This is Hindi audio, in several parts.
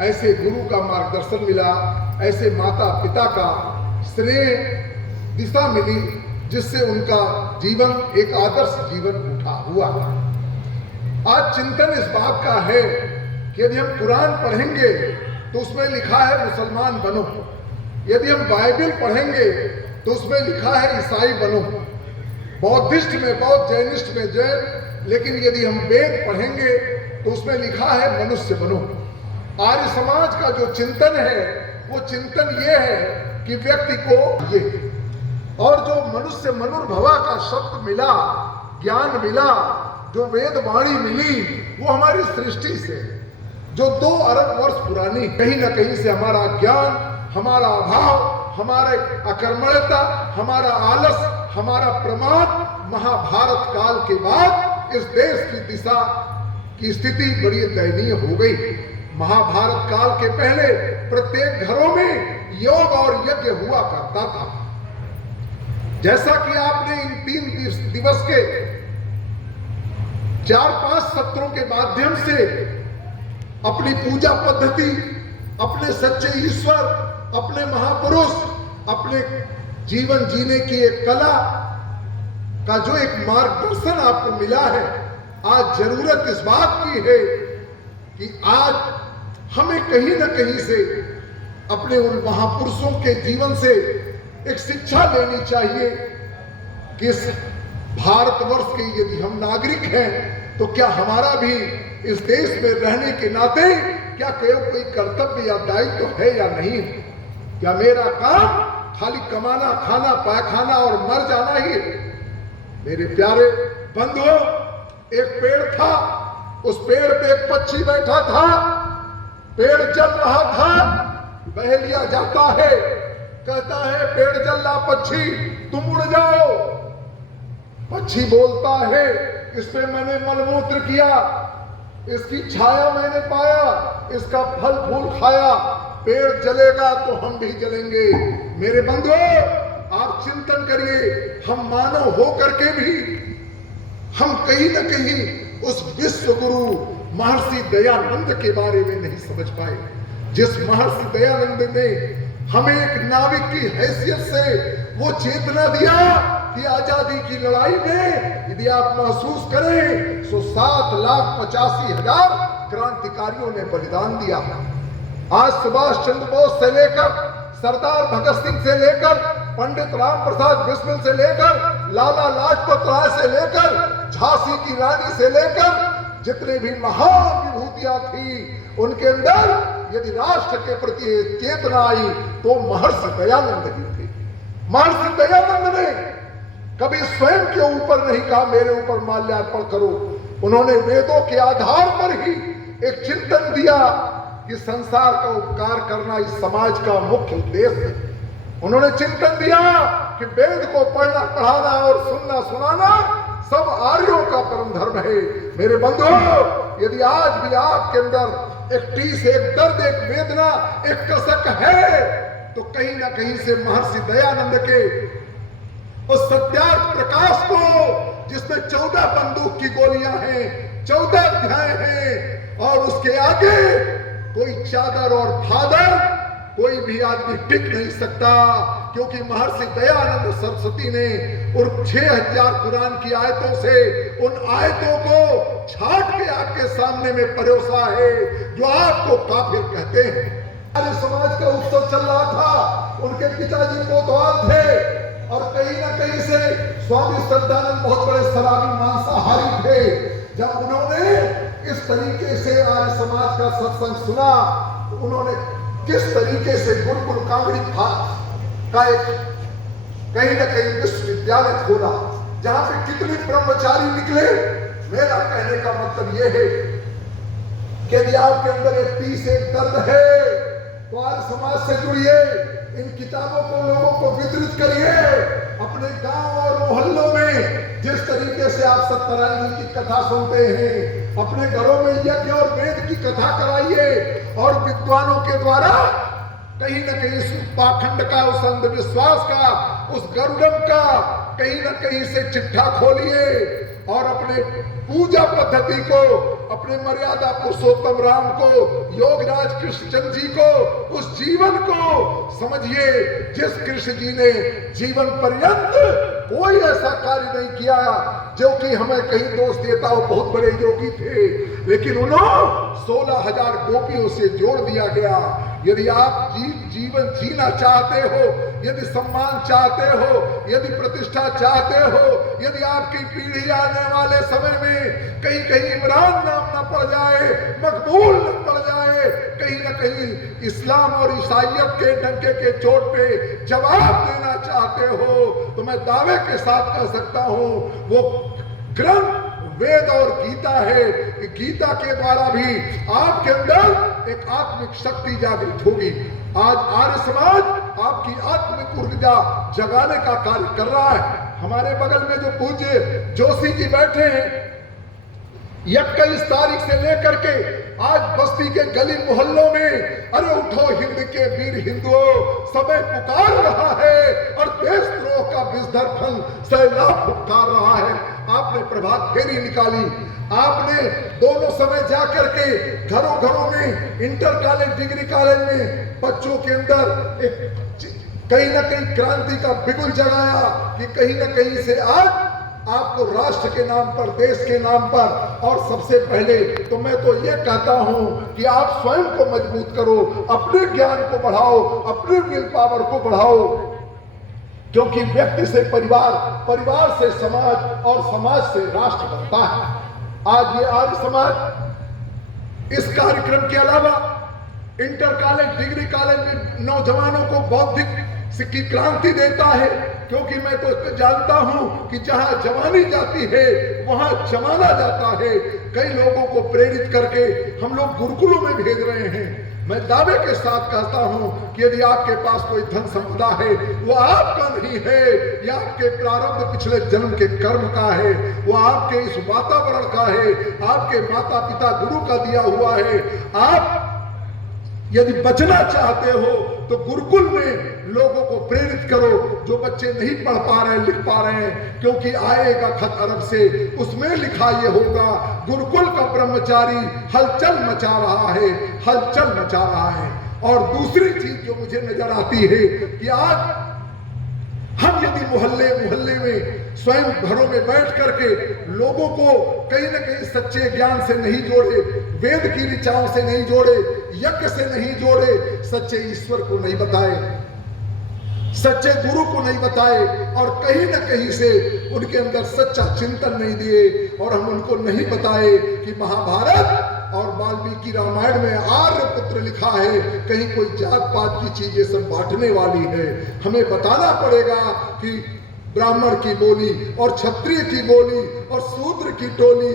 ऐसे गुरु का मार्गदर्शन मिला, ऐसे माता पिता का स्नेह दिशा मिली, जिससे उनका जीवन एक आदर्श जीवन उठा हुआ। आज चिंतन इस बात का है कि यदि हम कुरान पढ़ेंगे तो उसमें लिखा है मुसलमान बनो, यदि हम बाइबल पढ़ेंगे तो उसमें लिखा है ईसाई बनो, बौद्धिस्ट में बौद्ध, जैनिस्ट में जैन, लेकिन यदि हम वेद पढ़ेंगे तो उसमें लिखा है मनुष्य बनो। आर्य समाज का जो चिंतन है वो चिंतन ये है कि व्यक्ति को ये, और जो मनुष्य मनुर्भवा का शब्द मिला, ज्ञान मिला, जो वेद वाणी मिली, वो हमारी सृष्टि से जो 2 अरब वर्ष पुरानी, कहीं ना कहीं से हमारा ज्ञान, हमारा अभाव, हमारे अकर्मण्यता, हमारा आलस, हमारा प्रमाद, महाभारत काल के बाद इस देश की दिशा की स्थिति बड़ी दयनीय हो गई। महाभारत काल के पहले प्रत्येक घरों में योग और यज्ञ हुआ करता था। जैसा कि आपने इन 3 दिवस के 4-5 सत्रों के माध्यम से अपनी पूजा पद्धति, अपने सच्चे ईश्वर, अपने महापुरुष, अपने जीवन जीने की एक कला का जो एक मार्गदर्शन आपको मिला है, आज जरूरत इस बात की है कि आज हमें कहीं ना कहीं से अपने उन महापुरुषों के जीवन से एक शिक्षा लेनी चाहिए कि इस भारतवर्ष के यदि हम नागरिक हैं तो क्या हमारा भी इस देश में रहने के नाते क्या कोई कर्तव्य या दायित्व है या नहीं। क्या मेरा काम खाली कमाना, खाना, पायखाना और मर जाना ही है? मेरे प्यारे बंधुओं, एक पेड़ था, उस पेड़ पे एक पक्षी बैठा था, पेड़ जल रहा था, बहेलिया जाता है, कहता है पेड़ जल रहा, पक्षी तुम उड़ जाओ। पक्षी बोलता है इस पे मैंने मलमूत्र किया, इसकी छाया मैंने पाया, इसका फल फूल खाया, पेड़ जलेगा तो हम भी जलेंगे। मेरे बंधुओं, आप चिंतन करिए, हम मानव होकर के भी हम कहीं न कहीं उस विश्व गुरु महर्षि दयानंद के बारे में नहीं समझ पाए, जिस महर्षि दयानंद ने हमें एक नाविक की हैसियत से वो चेतना दिया कि आजादी की लड़ाई में यदि आप महसूस करें तो 7,85,000 क्रांतिकारियों ने बलिदान दिया। आज सुभाष चंद्र बोस से लेकर सरदार भगत सिंह से लेकर पंडित राम प्रसाद बिस्मिल से लेकर लाला लाजपत राय से लेकर झांसी की रानी से लेकर जितने भी महान विभूतियां थी, उनके अंदर यदि राष्ट्र के प्रति चेतना आई तो महर्षि दयानंद ही थे। महर्षि दयानंद ने कभी स्वयं के ऊपर नहीं कहा मेरे ऊपर माल्यार्पण करो, उन्होंने वेदों के आधार पर ही एक चिंतन दिया कि संसार का उपकार करना इस समाज का मुख्य उद्देश्य है। उन्होंने चिंतन दिया कि वेद को पढ़ना, पढ़ाना और सुनना, सुनाना सब आर्यों का परम धर्म है। मेरे बंधुओं, यदि आज भी आपके अंदर एक टीस, एक दर्द, एक वेदना, एक कसक है तो कहीं ना कहीं से महर्षि दयानंद के उस सत्यार्थ प्रकाश को, जिसमें 14 बंदूक की गोलियां हैं, 14 अध्याय हैं, और उसके आगे कोई चादर और फादर कोई भी आदमी टिक नहीं सकता, क्योंकि महर्षि दयानंद सरस्वती ने उन 6000 कुरान की आयतों से उन आयतों को छाट के आपके सामने में परोसा है जो आपको काफिर कहते हैं। हमारे समाज का उत्सव चल रहा था, उनके पिताजी कोतवाल थे और कहीं ना कहीं से स्वामी श्रद्धानंद बहुत बड़े शराबी मांसाहारी थे। जब उन्होंने इस तरीके से आर्य समाज का सत्संग सुना तो उन्होंने किस तरीके से गुरुकुल कांगड़ी का एक कहीं ना कहीं विश्वविद्यालय खोला, जहां पे कितने ब्रह्मचारी निकले। मेरा कहने का मतलब यह है कि यदि आपके अंदर एक पीस, एक दर्द है तो आर्य समाज से जुड़िए, इन किताबों को लोगों को वितरित करिए। अपने गांव और मोहल्लों में जिस तरीके से आप सत्यनारायण जी की कथा सुनते हैं, अपने घरों में यज्ञ और वेद की कथा कराइए और विद्वानों के द्वारा कहीं न कहीं उस पाखंड का, उस अंधविश्वास का, उस गरुड़म का कहीं न कहीं से चिट्ठा खोलिए और अपने पूजा पद्धति को, अपने मर्यादा पुरुषोत्तम राम को, योगराज कृष्ण चंद्र जी को, उस जीवन को समझिए जिस कृष्ण जी ने जीवन पर्यंत कोई ऐसा कार्य नहीं किया जो कि हमें कहीं दोष देता हो। बहुत बड़े योगी थे, लेकिन उन्होंने 16,000 गोपियों से जोड़ दिया गया। यदि आप जीवन जीना चाहते हो, यदि सम्मान चाहते हो, यदि प्रतिष्ठा चाहते हो, यदि आपकी पीढ़ी आने वाले समय में कहीं कहीं इमरान नाम न पड़ जाए, मकबूल न पड़ जाए, कहीं न कहीं इस्लाम और ईसाइयत के डंके के चोट पे जवाब देना चाहते हो, तो मैं दावे के साथ कह सकता हूं वो ग्रंथ वेद और गीता है। गीता के द्वारा भी आपके अंदर एक आत्मिक शक्ति जागृत होगी। आज आर्य समाज आपकी आत्मिक ऊर्जा जगाने का कार्य कर रहा है। हमारे बगल में जो पूज्य जोशी जी बैठे हैं, 21 तारीख से लेकर के आज बस्ती के गली मोहल्लों में अरे उठो हिंद के वीर हिंदुओं समय पुकार रहा है और देशद्रोह का विषधर फल सैलाब फुटकार रहा है। आपने प्रभात फेरी निकाली, आपने दोनों समय जाकर के घरों घरों में, इंटर कॉलेज, डिग्री कॉलेज में बच्चों के अंदर एक कहीं ना कहीं क्रांति का बिगुल जगाया कि कहीं ना कहीं से आज आपको राष्ट्र के नाम पर, देश के नाम पर, और सबसे पहले तो मैं तो ये कहता हूं कि आप स्वयं को मजबूत करो, अपने ज्ञान को बढ़ाओ, अपने विल पावर को बढ़ाओ, क्योंकि व्यक्ति से परिवार, परिवार से समाज और समाज से राष्ट्र बनता है। आज ये आर्य समाज इस कार्यक्रम के अलावा इंटर कॉलेज, डिग्री कॉलेज में नौजवानों को बौद्धिक की क्रांति देता है, क्योंकि मैं तो जानता हूं कि जहां जवानी जाती है वहां जमाना जाता है। कई लोगों को प्रेरित करके हम लोग गुरुकुलों में भेज रहे हैं। मैं दावे के साथ कहता हूं कि यदि आपके पास कोई धन संपदा है, वो आपका नहीं है, यह आपके प्रारब्ध पिछले जन्म के कर्म का है, वो आपके इस वातावरण का है, आपके माता पिता गुरु का दिया हुआ है। आप यदि बचना चाहते हो तो गुरुकुल में लोगों को प्रेरित करो, जो बच्चे नहीं पढ़ पा रहे हैं, लिख पा रहे हैं, क्योंकि आएगा खत अरब से, उसमें लिखा ये होगा, गुरुकुल का ब्रह्मचारी हलचल मचा रहा है, हलचल मचा रहा है। और दूसरी चीज जो मुझे नजर आती है कि आज हम यदि मोहल्ले मोहल्ले में स्वयं घरों में बैठ करके लोगों को कहीं न कहीं सच्चे ज्ञान से नहीं जोड़े, वेद की ऋचाओं से नहीं जोड़े, यज्ञ से नहीं जोड़े, सच्चे ईश्वर को नहीं बताए, सच्चे गुरु को नहीं बताए, और कहीं न कहीं से उनके अंदर सच्चा चिंतन नहीं दिए, और हम उनको नहीं बताए कि महाभारत और वाल्मीकि रामायण में आर्य पुत्र लिखा है, कहीं कोई जात पात की चीजें सब बांटने वाली है। हमें बताना पड़ेगा कि ब्राह्मण की बोली और क्षत्रिय की बोली और शूद्र की टोली,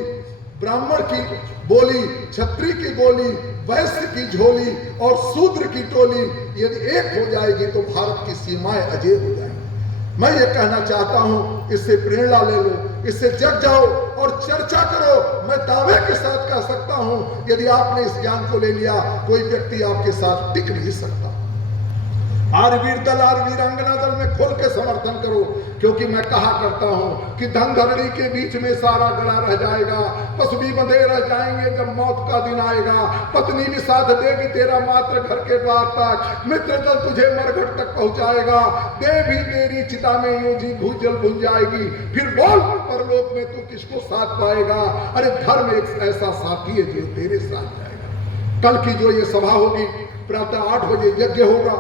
ब्राह्मण की बोली, क्षत्रिय की बोली, वैश्य की झोली और शूद्र की टोली यदि एक हो जाएगी तो भारत की सीमाएं अजय हो जाएंगी। मैं ये कहना चाहता हूं, इससे प्रेरणा ले लो, इससे जग जाओ और चर्चा करो। मैं दावे के साथ कह सकता हूं, यदि आपने इस ज्ञान को ले लिया, कोई व्यक्ति आपके साथ टिक नहीं सकता। आर्यवीर दल, आर्य वीरांगना दल में खोल के समर्थन करो, क्योंकि मैं कहा करता हूं कि धन धरणी के बीच में सारा गड़ा रह जाएगा, पशु भी बंधे रह जाएंगे जब मौत का दिन आएगा, पत्नी भी साथ देगी तेरा मात्र घर के द्वार तक, मित्र दल तुझे मरघट तक पहुंचाएगा, देह भी तेरी चिता में यूं जी भूजल भुन जाएगी, फिर बोल परलोक में तू किसको साथ पाएगा। अरे धर्म एक ऐसा साथी है जो तेरे साथ जाएगा। कल की जो ये सभा होगी, प्रातः 8 बजे यज्ञ होगा,